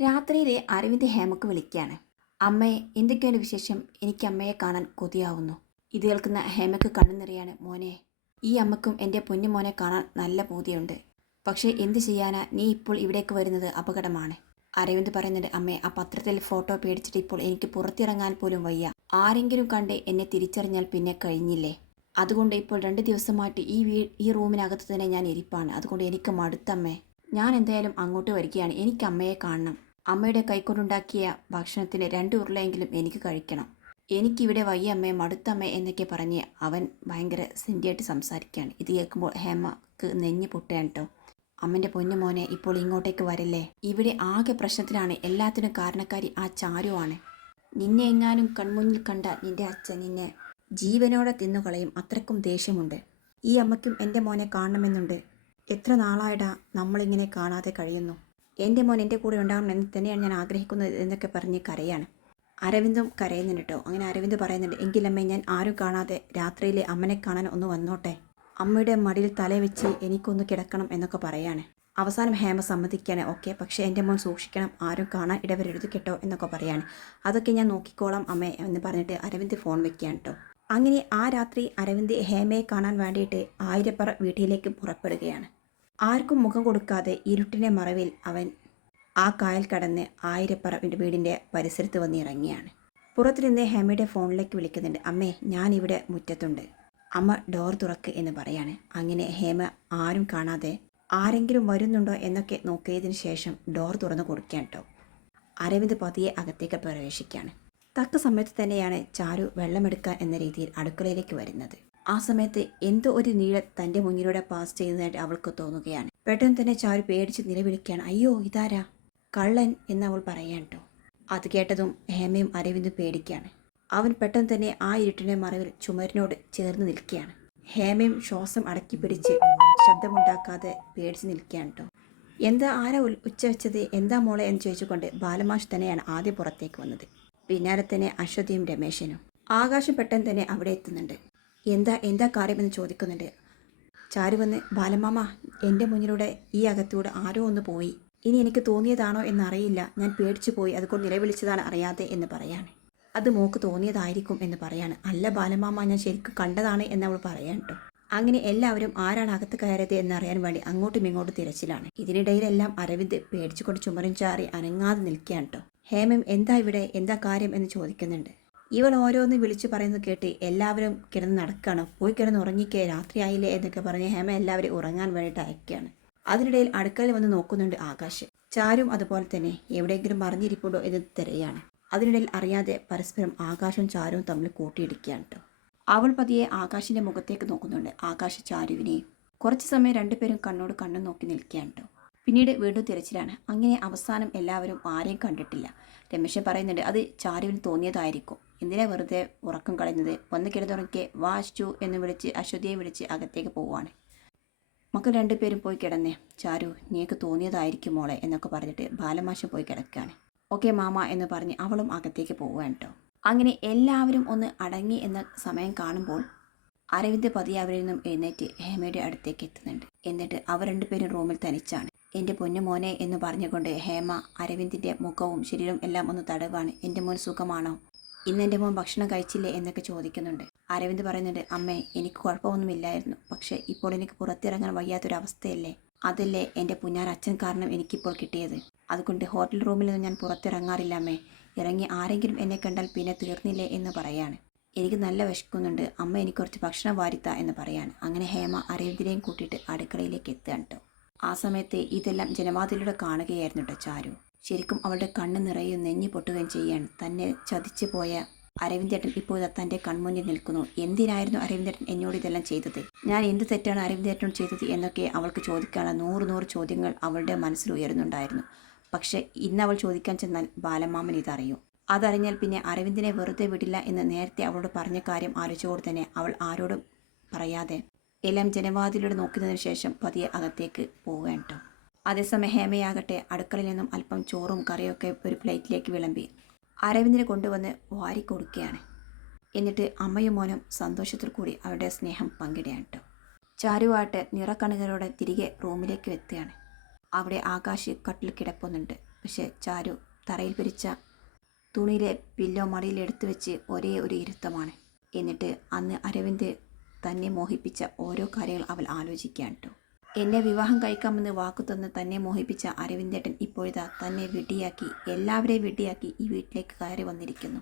രാത്രിയിലെ അരവിന്ദ് ഹേമക്ക് വിളിക്കുകയാണ് അമ്മയെ എന്തൊക്കെയാണ് വിശേഷം? എനിക്ക് അമ്മയെ കാണാൻ കൊതിയാവുന്നു. ഇത് കേൾക്കുന്ന ഹേമക്ക് കണ്ണു നിറയാണ് മോനെ ഈ അമ്മക്കും എന്റെ പൊന്നു മോനെ കാണാൻ നല്ല പൂതിയുണ്ട്. പക്ഷേ എന്ത് ചെയ്യാനാ? നീ ഇപ്പോൾ ഇവിടേക്ക് വരുന്നത് അപകടമാണ്. അരവിന്ദ് പറയുന്നുണ്ട് അമ്മേ ആ പത്രത്തിൽ ഫോട്ടോ പേടിച്ചിട്ട് ഇപ്പോൾ എനിക്ക് പുറത്തിറങ്ങാൻ പോലും വയ്യ. ആരെങ്കിലും കണ്ട് എന്നെ തിരിച്ചറിഞ്ഞാൽ പിന്നെ കഴിഞ്ഞില്ലേ? അതുകൊണ്ട് ഇപ്പോൾ രണ്ട് ദിവസമായിട്ട് ഈ വീ ഈ റൂമിനകത്ത് തന്നെ ഞാൻ ഇരിപ്പാണ്. അതുകൊണ്ട് എനിക്ക് മടുത്തമ്മേ. ഞാൻ എന്തായാലും അങ്ങോട്ട് വരികയാണ്. എനിക്ക് അമ്മയെ കാണണം. അമ്മയുടെ കൈക്കൊണ്ടുണ്ടാക്കിയ ഭക്ഷണത്തിന് രണ്ട് ഉരുളയെങ്കിലും എനിക്ക് കഴിക്കണം. എനിക്കിവിടെ വയ്യ അമ്മേ മടുത്തമ്മേ എന്നൊക്കെ പറഞ്ഞ് അവൻ ഭയങ്കര സിന്ധിയായിട്ട് സംസാരിക്കുകയാണ്. ഇത് കേൾക്കുമ്പോൾ ഹേമക്ക് നെഞ്ഞ് പൊട്ടുകയാണ് കേട്ടോ അമ്മന്റെ പൊന്നു മോനെ ഇപ്പോൾ ഇങ്ങോട്ടേക്ക് വരില്ലേ? ഇവിടെ ആകെ പ്രശ്നത്തിലാണ്. എല്ലാത്തിനും കാരണക്കാരി ആ ചാരുവാണ് നിന്നെ എങ്ങാനും കൺമുന്നിൽ കണ്ട നിന്റെ അച്ഛൻ നിന്നെ ജീവനോടെ തിന്നുകളയും അത്രക്കും ദേഷ്യമുണ്ട്. ഈ അമ്മയ്ക്കും എന്റെ മോനെ കാണണമെന്നുണ്ട്. എത്ര നാളായിടാ നമ്മളിങ്ങനെ കാണാതെ കഴിയുന്നു? എന്റെ മോൻ എന്റെ കൂടെ ഉണ്ടാകണം എന്ന് തന്നെയാണ് ഞാൻ ആഗ്രഹിക്കുന്നത് എന്നൊക്കെ പറഞ്ഞ് കരയാണ്. അരവിന്ദും കരയുന്നുണ്ട് കേട്ടോ. അങ്ങനെ അരവിന്ദ് പറയുന്നുണ്ട് എങ്കിലമ്മേ ഞാൻ ആരും കാണാതെ രാത്രിയിലെ അമ്മനെ കാണാൻ ഒന്ന് വന്നോട്ടെ? അമ്മയുടെ മടിയിൽ തല വെച്ച് എനിക്കൊന്ന് കിടക്കണം എന്നൊക്കെ പറയാണ്. അവസാനം ഹേമ സമ്മതിക്കാണ് ഓക്കെ പക്ഷേ എന്റെ മോൻ സൂക്ഷിക്കണം ആരും കാണാൻ ഇടവരരുത് കേട്ടോ എന്നൊക്കെ പറയാണ്. അതൊക്കെ ഞാൻ നോക്കിക്കോളാം അമ്മേ എന്ന് പറഞ്ഞിട്ട് അരവിന്ദ് ഫോൺ വെക്കുകയാണ് കേട്ടോ. അങ്ങനെ ആ രാത്രി അരവിന്ദ് ഹേമയെ കാണാൻ വേണ്ടിയിട്ട് ആയിരപ്പറ വീട്ടിലേക്ക് പുറപ്പെടുകയാണ്. ആർക്കും മുഖം കൊടുക്കാതെ ഇരുട്ടിനെ മറവിൽ അവൻ ആ കായൽ കടന്ന് ആയിരപ്പറ വീടിന്റെ പരിസരത്ത് വന്ന് ഇറങ്ങിയാണ്. പുറത്തിരുന്ന് ഹേമയുടെ ഫോണിലേക്ക് വിളിക്കുന്നുണ്ട് അമ്മേ ഞാനിവിടെ മുറ്റത്തുണ്ട്. അമ്മ ഡോർ തുറക്ക് എന്ന് പറയാണ്. അങ്ങനെ ഹേമ ആരും കാണാതെ ആരെങ്കിലും വരുന്നുണ്ടോ എന്നൊക്കെ നോക്കിയതിന് ശേഷം ഡോർ തുറന്നു കൊടുക്കാൻ കേട്ടോ അരവിന്ദ് പതിയെ അകത്തേക്ക് പ്രവേശിക്കുകയാണ്. തക്ക സമയത്ത് തന്നെയാണ് ചാരു വെള്ളമെടുക്കുക എന്ന രീതിയിൽ അടുക്കളയിലേക്ക് വരുന്നത്. ആ സമയത്ത് എന്തോ ഒരു നീള തന്റെ മുന്നിലൂടെ പാസ് ചെയ്യുന്നതായിട്ട് അവൾക്ക് തോന്നുകയാണ്. പെട്ടെന്ന് തന്നെ ചാരു പേടിച്ച് നിലവിളിക്കുകയാണ്. അയ്യോ ഇതാരാ? കള്ളൻ എന്ന് അവൾ പറയാൻ കേട്ടോ അത് കേട്ടതും ഹേമയും അരവിന്ദും പേടിക്കുകയാണ്. അവൻ പെട്ടെന്ന് തന്നെ ആ ഇരുട്ടിന്റെ മറവിൽ ചുമരിനോട് ചേർന്ന് നിൽക്കുകയാണ്. ഹേമയും ശ്വാസം അടക്കി പിടിച്ച് ശബ്ദമുണ്ടാക്കാതെ പേടിച്ച് നിൽക്കുകയാണ് കേട്ടോ എന്താ ആരാ ഉച്ച വെച്ചത്? എന്താ മോളെ? എന്ന് ചോദിച്ചുകൊണ്ട് ബാലമാഷ് തന്നെയാണ് ആദ്യം പുറത്തേക്ക് വന്നത്. പിന്നാലെ തന്നെ അശ്വതിയും രമേശനും. ആകാശം പെട്ടെന്ന് തന്നെ അവിടെ എത്തുന്നുണ്ട്. എന്താ എന്താ കാര്യമെന്ന് ചോദിക്കുന്നുണ്ട്. ചാരു വന്ന് ബാലമാമ എന്റെ മുന്നിലൂടെ ഈ അകത്തൂടെ ആരോ ഒന്ന് പോയി. ഇനി എനിക്ക് തോന്നിയതാണോ എന്നറിയില്ല. ഞാൻ പേടിച്ചു പോയി. അതുകൊണ്ട് നിലവിളിച്ചതാണ് അറിയാതെ എന്ന് പറയാണ്. അത് മോക്ക് തോന്നിയതായിരിക്കും എന്ന് പറയാണ്. അല്ല ബാലമാമ ഞാൻ ശരിക്കും കണ്ടതാണ് എന്ന് അവൾ പറയാൻ കേട്ടോ അങ്ങനെ എല്ലാവരും ആരാണ് അകത്ത് കയറിയത് എന്നറിയാൻ വേണ്ടി അങ്ങോട്ടും ഇങ്ങോട്ടും തിരച്ചിലാണ്. ഇതിനിടയിലെല്ലാം അരവിന്ദ് പേടിച്ചുകൊണ്ട് ചുമരും ചാറി അനങ്ങാതെ നിൽക്കുകയാണ് കേട്ടോ ഹേമം എന്താ ഇവിടെ? എന്താ കാര്യം? എന്ന് ചോദിക്കുന്നുണ്ട്. ഇവൾ ഓരോന്ന് വിളിച്ചു പറയുന്നത് കേട്ട് എല്ലാവരും കിടന്ന് നടക്കുകയാണ് പോയി കിടന്ന് ഉറങ്ങിക്കേ രാത്രിയായില്ലേ എന്നൊക്കെ പറഞ്ഞ് ഹേമ എല്ലാവരും ഉറങ്ങാൻ വേണ്ടിയിട്ട് അയക്കുകയാണ് അതിനിടയിൽ അടുക്കളയിൽ വന്ന് നോക്കുന്നുണ്ട് ആകാശ്. ചാരും അതുപോലെ തന്നെ എവിടെയെങ്കിലും മറിഞ്ഞിരിപ്പുണ്ടോ എന്ന് തിരയാണ്. അതിനിടയിൽ അറിയാതെ പരസ്പരം ആകാശവും ചാരവും തമ്മിൽ കൂട്ടിയിടിക്കുകയാണ് കേട്ടോ അവൾ പതിയെ ആകാശിന്റെ മുഖത്തേക്ക് നോക്കുന്നുണ്ട്. ആകാശ് ചാരുവിനെയും കുറച്ച് സമയം രണ്ടുപേരും കണ്ണോട് കണ്ണു നോക്കി നിൽക്കുകയാണ് കേട്ടോ പിന്നീട് വീണ്ടും തിരച്ചിലാണ്. അങ്ങനെ അവസാനം എല്ലാവരും ആരെയും കണ്ടിട്ടില്ല. രമേശൻ പറയുന്നുണ്ട് അത് ചാരുവിന് തോന്നിയതായിരിക്കും. എന്തിനാ വെറുതെ ഉറക്കം കളയുന്നത്? വന്ന് കിടന്നുറക്കെ വാശു എന്ന് വിളിച്ച് അശ്വതിയെ വിളിച്ച് അകത്തേക്ക് പോവുകയാണ് മക്കൾ രണ്ടുപേരും പോയി കിടന്നേ. ചാരു നീക്ക് തോന്നിയതായിരിക്കും മോളെ എന്നൊക്കെ പറഞ്ഞിട്ട് ബാലമാശം പോയി കിടക്കുകയാണ്. ഓക്കെ മാമ എന്ന് പറഞ്ഞ് അവളും അകത്തേക്ക് പോവുകയാണ് കേട്ടോ അങ്ങനെ എല്ലാവരും ഒന്ന് അടങ്ങി എന്ന സമയം കാണുമ്പോൾ അരവിന്ദ് പതി അവരിൽ നിന്നും എഴുന്നേറ്റ് ഹേമയുടെ അടുത്തേക്ക് എത്തുന്നുണ്ട്. എന്നിട്ട് അവർ രണ്ടുപേരും റൂമിൽ തനിച്ചാണ്. എന്റെ പൊന്നു മോനെ എന്ന് പറഞ്ഞുകൊണ്ട് ഹേമ അരവിന്ദിന്റെ മുഖവും ശരീരവും എല്ലാം ഒന്ന് തടവാണ് എന്റെ മോൻ സുഖമാണോ? ഇന്ന് എന്റെ മോൻ ഭക്ഷണം കഴിച്ചില്ലേ എന്നൊക്കെ ചോദിക്കുന്നുണ്ട്. അരവിന്ദ് പറയുന്നുണ്ട് അമ്മേ എനിക്ക് കുഴപ്പമൊന്നുമില്ലായിരുന്നു. പക്ഷേ ഇപ്പോൾ എനിക്ക് പുറത്തിറങ്ങാൻ വയ്യാത്തൊരവസ്ഥയല്ലേ? അതല്ലേ എന്റെ പുഞ്ഞാർ അച്ഛൻ കാരണം എനിക്കിപ്പോൾ കിട്ടിയത്. അതുകൊണ്ട് ഹോട്ടൽ റൂമിൽ നിന്ന് ഞാൻ പുറത്തിറങ്ങാറില്ല അമ്മേ. ഇറങ്ങി ആരെങ്കിലും എന്നെ കണ്ടാൽ പിന്നെ തീർന്നില്ലേ എന്ന് പറയാണ്. എനിക്ക് നല്ല വിശക്കുന്നുണ്ട്. അമ്മ എനിക്ക് കുറച്ച് ഭക്ഷണം വാരിത്ത എന്ന് പറയാണ്. അങ്ങനെ ഹേമ അരവിന്ദിനെയും കൂട്ടിയിട്ട് അടുക്കളയിലേക്ക് എത്തുകയാണ് കേട്ടോ ആ സമയത്ത് ഇതെല്ലാം ജനവാതിലൂടെ കാണുകയായിരുന്നു കേട്ടോ ചാരു. ശരിക്കും അവളുടെ കണ്ണ് നിറയെ നെഞ്ഞു പൊട്ടുകയും ചെയ്യാൻ തന്നെ ചതിച്ചു പോയ അരവിന്ദേട്ടൻ ഇപ്പോൾ തന്റെ കൺമുന്നിൽ നിൽക്കുന്നു. എന്തിനായിരുന്നു അരവിന്ദേട്ടൻ എന്നോട് ഇതെല്ലാം ചെയ്തത്? ഞാൻ എന്ത് തെറ്റാണ് അരവിന്ദേട്ടനോട് ചെയ്തത് എന്നൊക്കെ അവൾക്ക് ചോദിക്കാനുള്ള നൂറ് നൂറ് ചോദ്യങ്ങൾ അവളുടെ മനസ്സിൽ ഉയരുന്നുണ്ടായിരുന്നു. പക്ഷേ ഇന്ന് അവൾ ചോദിക്കാൻ ചെന്നാൽ ബാലമാമൻ ഇതറിയും. അതറിഞ്ഞാൽ പിന്നെ അരവിന്ദിനെ വെറുതെ വിടില്ല എന്ന് നേരത്തെ അവളോട് പറഞ്ഞ കാര്യം ആലോചിച്ചുകൊണ്ട് തന്നെ അവൾ ആരോടും പറയാതെ എല്ലാം ജനവാതിലൂടെ നോക്കുന്നതിന് ശേഷം പതിയെ അകത്തേക്ക് പോവുകയാണ് കേട്ടോ അതേസമയം ഹേമയാകട്ടെ അടുക്കളയിൽ നിന്നും അല്പം ചോറും കറിയൊക്കെ ഒരു പ്ലേറ്റിലേക്ക് വിളമ്പി അരവിന്ദിനെ കൊണ്ടുവന്ന് വാരി കൊടുക്കുകയാണ്. എന്നിട്ട് അമ്മയും മോനും സന്തോഷത്തിൽ കൂടി അവരുടെ സ്നേഹം പങ്കിടുകയാണ് കേട്ടോ ചാരുവായിട്ട് നിറക്കണുകളോടെ തിരികെ റൂമിലേക്ക് എത്തുകയാണ്. അവിടെ ആകാശ് കട്ടിൽ കിടപ്പുന്നുണ്ട്. പക്ഷേ ചാരു തറയിൽ പിരിച്ച തുണിയിലെ പില്ലോ മടിയിൽ എടുത്തു വെച്ച് ഒരേ ഒരു ഇരുത്തമാണ്. എന്നിട്ട് അന്ന് അരവിന്ദ് തന്നെ മോഹിപ്പിച്ച ഓരോ കാര്യങ്ങൾ അവൾ ആലോചിക്കാൻ കേട്ടോ എന്നെ വിവാഹം കഴിക്കാമെന്ന് വാക്കു തന്ന് മോഹിപ്പിച്ച അരവിന്ദേട്ടൻ ഇപ്പോഴിതാ തന്നെ വിട്ടിയാക്കി എല്ലാവരെയും വിട്ടിയാക്കി ഈ വീട്ടിലേക്ക് കയറി വന്നിരിക്കുന്നു.